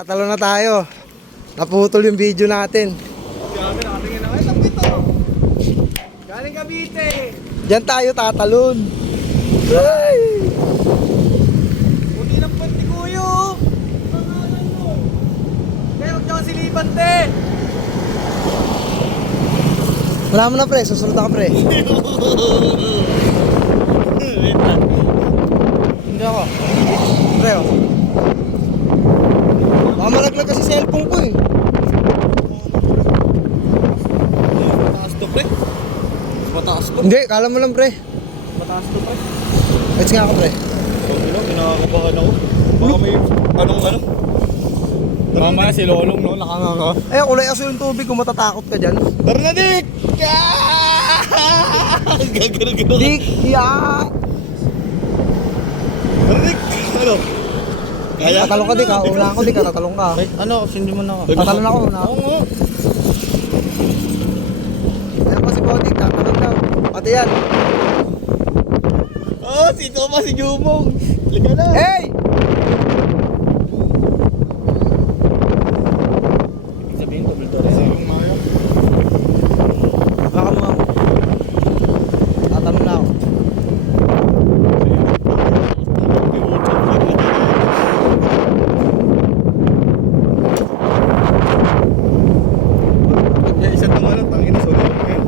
Tatalo na tayo. Naputol yung video natin. Grabe, nakatingin na. Ay, lang ito. Galing Cavite. Diyan tayo tatalon. Ay! Puti ng puwet ni Kuyo. Pangalan mo. Pero huwag niyo kasi silipan, te. Wala mo na pre, susunod ako pre. Hindi ako. Pre oh. Baka malaglag kasi cellphone ko eh. Mataas to, pre. Mataas to. Hindi, kala mo lang pre. Mataas to, pre. Let's nga ako pre. Sabi lang, kinakabahan ako. Baka may ano. Mamaya si Lolong, no? Nakanganga. Eh, kulay aso yung tubig kung matatakot ka dyan. Tara na, Dick! Gagano. Dik, ya! Tara, Dick! Ano? Kaya? Tatalong ka dik ha, una ako dik ha, tatalong ka. Ano? Sindi mo na ako. Tatalong ako, una ako. Oo. Ayan pa si Bodik, tatalong daw. Pati yan. Oh, si Thomas, si Jumong. Liga na. Hey! Ibig sabihin, double to rin. Yung Mario. Baka mo ako. Tatalong na ako. Isa itong ano, tangin na solo ko ngayon.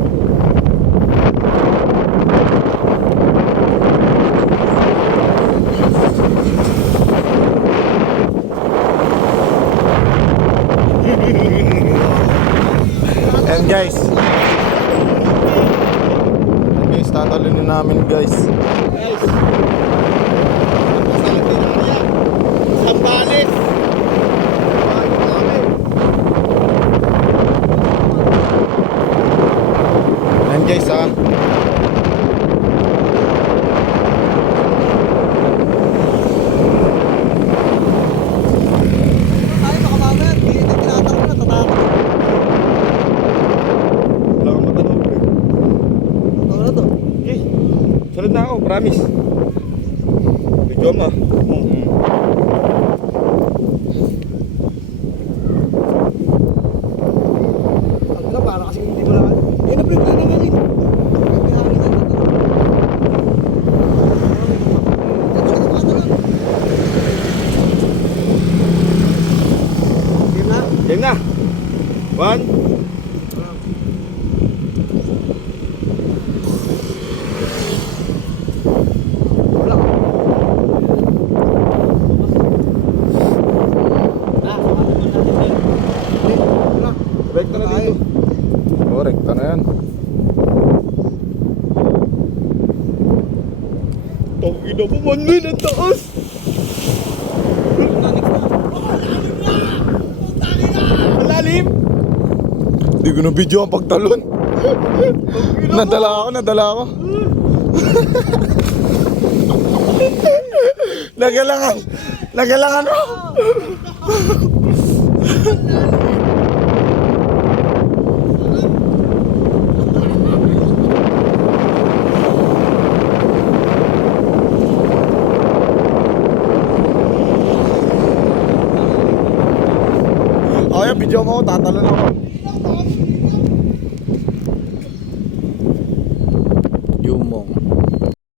Ayan guys. Ayan guys, tatalunin namin guys. Guys. Sambales. Ayan guys ha. Tayo, baka mamaya, hindi ito tinatalong na, tatakot. Wala kang matanong. Tatalong na to. Okay. Sunod na ako, promise. Video mo. Ang gila, para kasi hindi mo naman. Yan na pre, wala na galing. May hangin na tatalong. Tatalong. Game na? Game na. 1. Wala. Hindi, wala. Rekta na dito. Correct, ano yan? Tangina mo, Manuel, ang taas. Malalim. Hindi ko na video ang pagtalon. Nadala ako. Nagalangan mo. Okay, video mo, tatalon